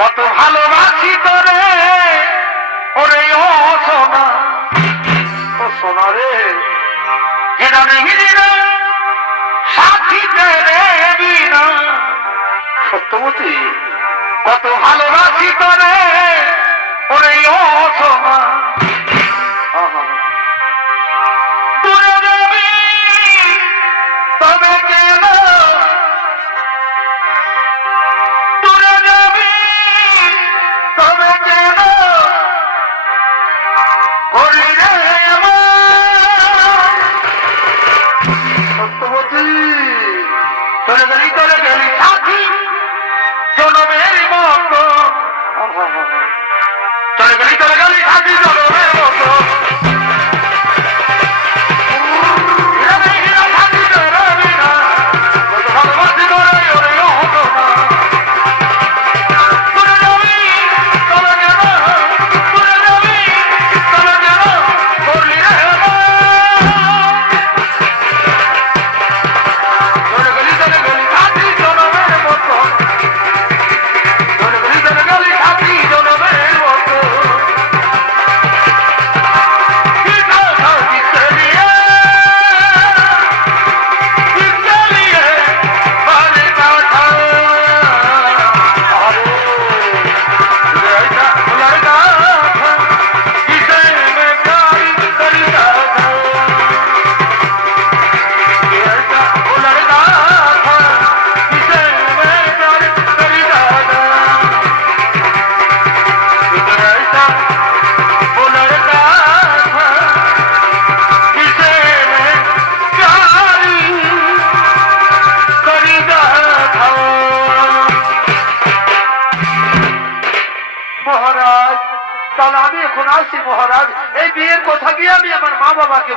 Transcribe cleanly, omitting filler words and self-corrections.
কত ভালোবাসি তোরে ওরে ও সোনা, ও সোনা রে যেটা নেই সাথী তেরে বিনা। সত্যবতী কত ভালোবাসি তোরে ওরে ও সোনা, দূরে যাবি তবে কেন, দূরে যাবি তবে কেন করি রে আমার। সত্যবতী চলে গেলি সাথী জনমের মতো, চলে গেলি সাথী জনমের মতো। মহারাজ তাহলে আমি এখন আসছি মহারাজ, এই বিয়ের কথা গিয়ে আমি আমার মা বাবাকে